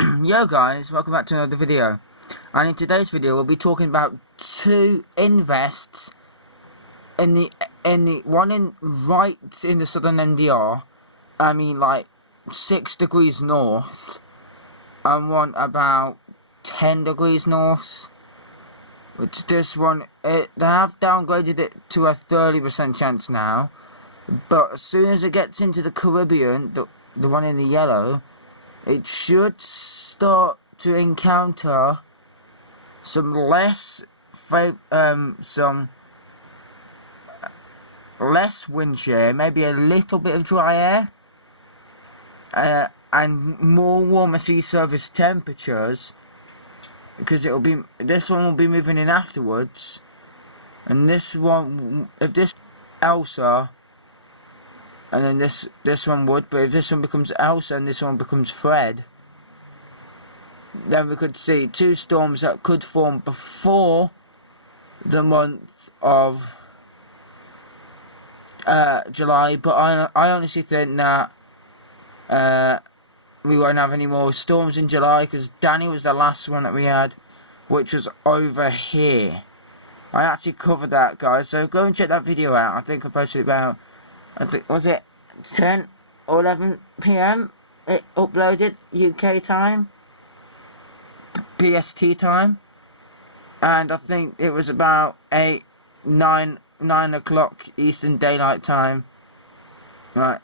Yo guys, welcome back to another video. And in today's video we'll be talking about two invests in the one right in the southern NDR. I mean like 6 degrees north, and one about 10 degrees north. Which this one, they have downgraded it to a 30% chance now, but as soon as it gets into the Caribbean, the one in the yellow, it should start to encounter some less wind shear, maybe a little bit of dry air, and more warmer sea surface temperatures, because this one will be moving in afterwards, and this one, if this Elsa, and then this one would, but if this one becomes Elsa and this one becomes Fred, then we could see two storms that could form before the month of July. But I honestly think that we won't have any more storms in July, because Danny was the last one that we had, which was over here. I actually covered that, guys, so go and check that video out. I think I posted about, was it 10 or 11 PM it uploaded UK time, PST time, and I think it was about 9 o'clock Eastern Daylight Time, right,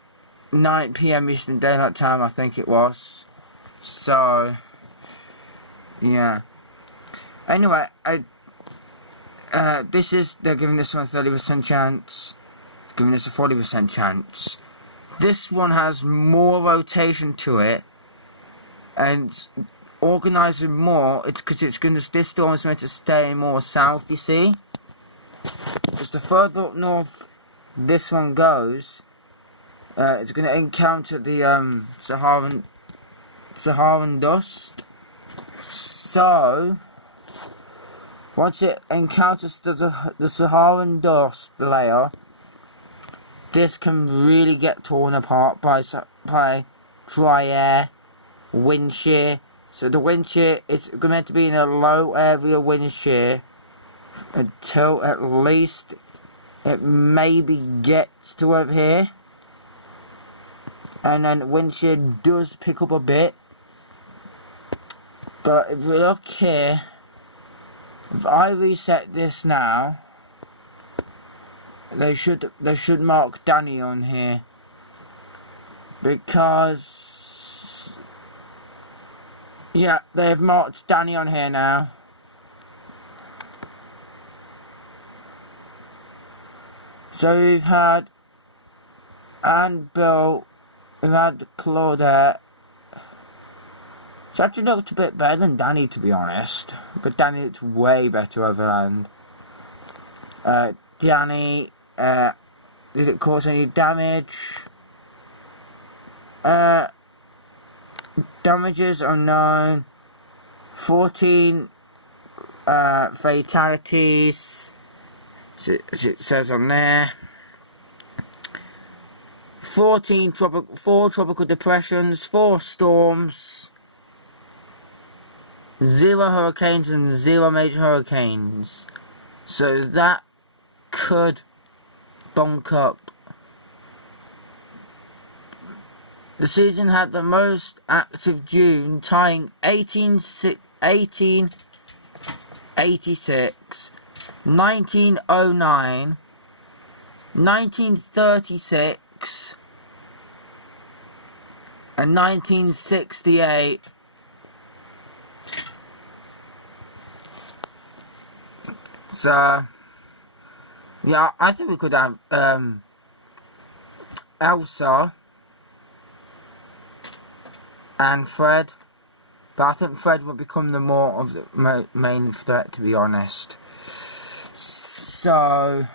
9 PM Eastern Daylight Time I think it was. So yeah, anyway, they're giving this one a 30% chance, giving us a 40% chance. This one has more rotation to it and organising more. It's because this storm is meant to stay more south, you see, because the further up north this one goes, it's going to encounter the Saharan dust. So once it encounters the Saharan dust layer, this can really get torn apart by dry air, wind shear. So the wind shear, it's meant to be in a low area wind shear until at least it maybe gets to over here, and then wind shear does pick up a bit. But if we look here, if I reset this now, they should mark Danny on here, because yeah, they've marked Danny on here now. So we've had Anne, Bill, we've had Claudette. She actually looked a bit better than Danny, to be honest, but Danny looked way better overland. Danny, did it cause any damage? Damages unknown. 14 fatalities, as it says on there. 4 tropical depressions, 4 storms, 0 hurricanes and 0 major hurricanes. So that could bunk up. The season had the most active June, tying 1886, 1909, 1936, and 1968. So yeah, I think we could have Elsa and Fred, but I think Fred will become the more of the main threat, to be honest. So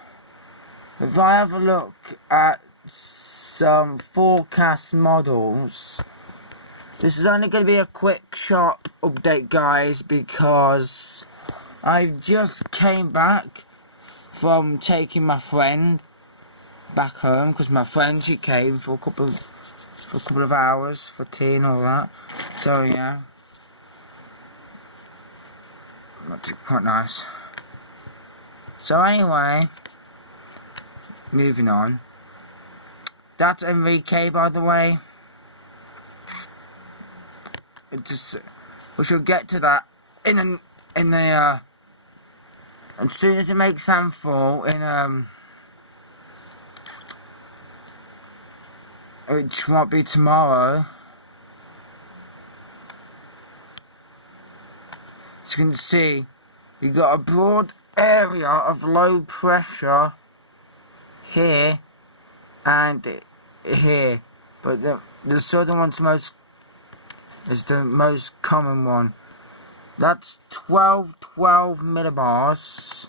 if I have a look at some forecast models, this is only going to be a quick sharp update, guys, because I just came back from taking my friend back home, because my friend, she came for a couple of hours for tea and all that. So yeah, That's quite nice. So anyway, moving on. That's Enrique, by the way. We shall get to that in the as soon as it makes landfall in which might be tomorrow. As you can see, you got a broad area of low pressure here and here, but the southern one's is the most common one. That's 1212 millibars,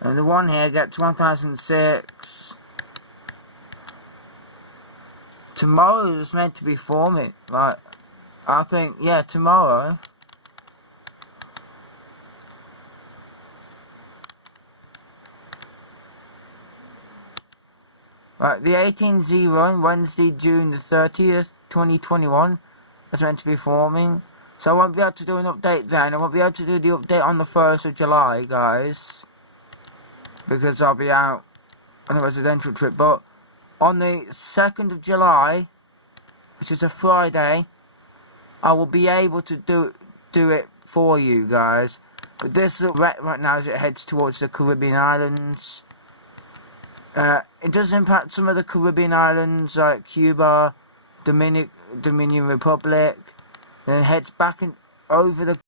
and the one here gets 1006. Tomorrow is meant to be forming, like, I think, yeah, tomorrow. Right, the 18-0 Wednesday, June the 30th, 2021 is meant to be forming. So I won't be able to do an update then. I won't be able to do the update on the 1st of July, guys, because I'll be out on a residential trip. But on the 2nd of July, which is a Friday, I will be able to do it for you guys. But this is wet right now as it heads towards the Caribbean islands. It does impact some of the Caribbean islands like Cuba, Dominican Republic, then heads back over the